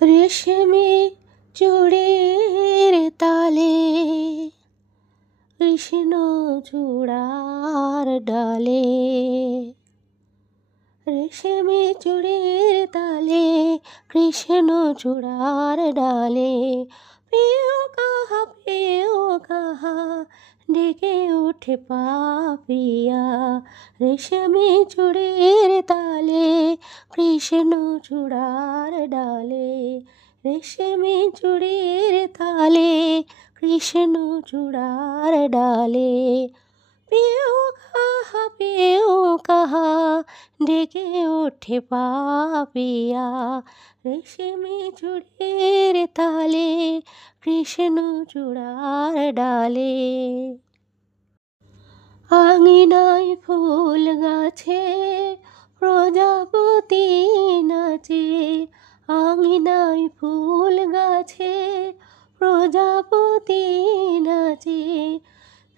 রেশমি চূড়ের তালে কৃষ্ণ চূড়ার ডালে, রেশমি চূড়ের তালে কৃষ্ণ চূড়ার ডালে। পেও কাহা ডেকে ওঠে পাপিয়া, রেশমি চূড়ের তালে কৃষ্ণ চূড়ার ডালে। রেশমি চূড়ের তালে কৃষ্ণ চূড়ার ডালে। পেও কাহা ডেকে ওঠে পাপিয়া, রেশমি চূড়ের তালে কৃষ্ণ চূড়ার ডালে। আঙিনায় ফুল গাছে প্রজাপতি নাচে, আঙিনায় ফুল গাছে প্রজাপতি নাচে।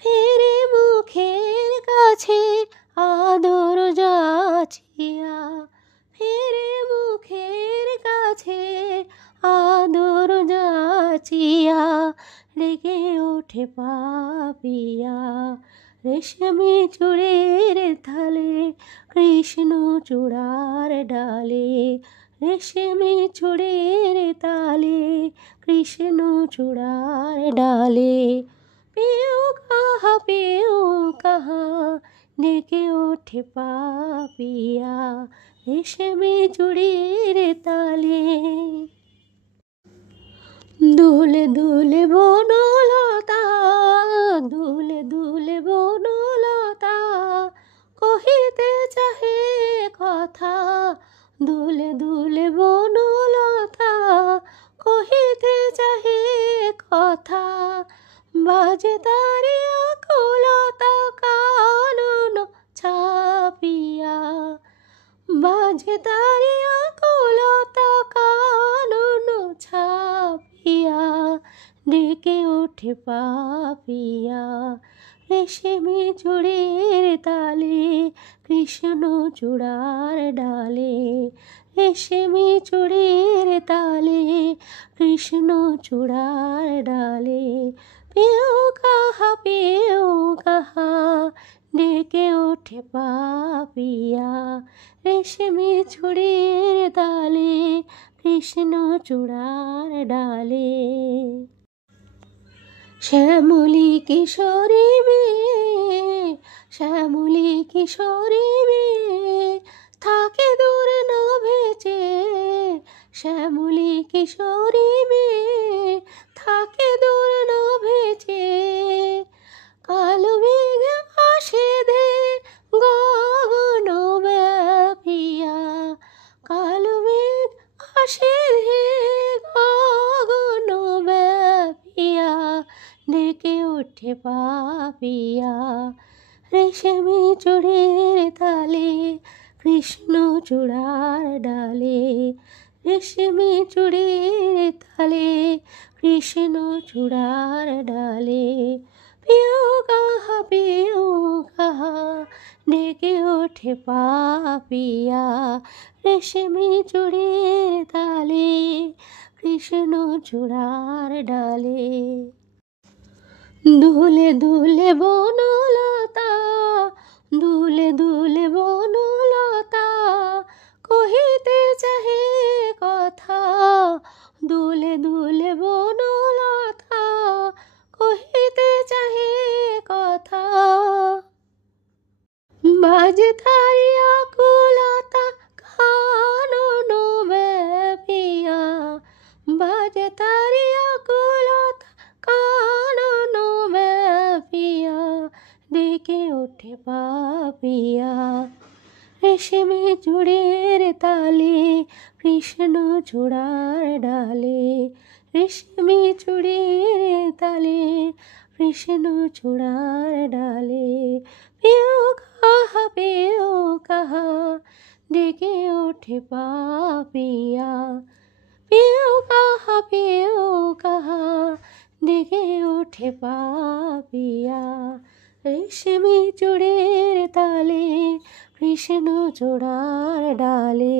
ফেরে মুখের কাছে আদর যাচিয়া, ফেরে মুখের কাছে আদর যাচিয়া, ডেকে ওঠে পাপিয়া, রেশমি চূড়ের তালে কৃষ্ণ চূড়ার ডালে। রেশমি চূড়ের তালে কৃষ্ণ চূড়ার ডালে। পেও কাহা ডেকে ওঠে পাপিয়া, রেশমি চূড়ের তালে। দুলে দুলে বনলতা, দুলে দুলে বনলতা, কহিতে চাহে কথা। দুলে দুলে বনলতা, কহিতে চাহে কথা। বাজে তারি আকুলতা কানন ছাপিয়া, বাজে তারি আকুলতা কানন ছাপিয়া, ডেকে ওঠে পাপিয়া, রেশমি চূড়ের তালে কৃষ্ণ চূড়ার ডালে। রেশমি চূড়ের তালে কৃষ্ণ চূড়ার ডালে। পেও কাহা ডেকে ওঠে পাপিয়া, রেশমি চূড়ের তালে কৃষ্ণ চূড়ার ডালে। শ্যামলী কিশোরী মেয়ে, শ্যামলী কিশোরী মেয়ে, থাকে দূর নভেছে। শ্যামলী কিশোরী মেয়ে, থাকে দূর নভেছে। কালো মেঘ আসে দে গগন ব্যাপিয়া, কালো মেঘ আসে দে গগন ব্যাপিয়া, ডেকে ওঠে পাপিয়া, রেশমি চূড়ের তালে কৃষ্ণ চূড়ার ডালে। রেশমি চূড়ের তালে কৃষ্ণ চূড়ার ডালে। পেও কাহা ডেকে ওঠে পাপিয়া, রেশমি চূড়ের তালে কৃষ্ণ চূড়ার ডালে। দুলে দুলে বনলতা, দুলে দুলে বনলতা, কহিতে চাহে কথা। দুলে দুলে বনলতা, কহিতে চাহে কথা। বাজে তারি আকুলতা কানন ব্যাপিয়া, বাজে তারি আকুলতা কানন ব্যাপিয়া, ডেকে ওঠে পাপিয়া, রেশমি চূড়ের তালে কৃষ্ণ চূড়ার ডালে। রেশমি চূড়ের তালে কৃষ্ণ চূড়ার ডালে। পেও কাহা ডেকে ওঠে পাপিয়া, পেও কাহা ডেকে ওঠে পাপিয়া, রেশমি চূড়ের তালে কৃষ্ণ চূড়ার ডালে।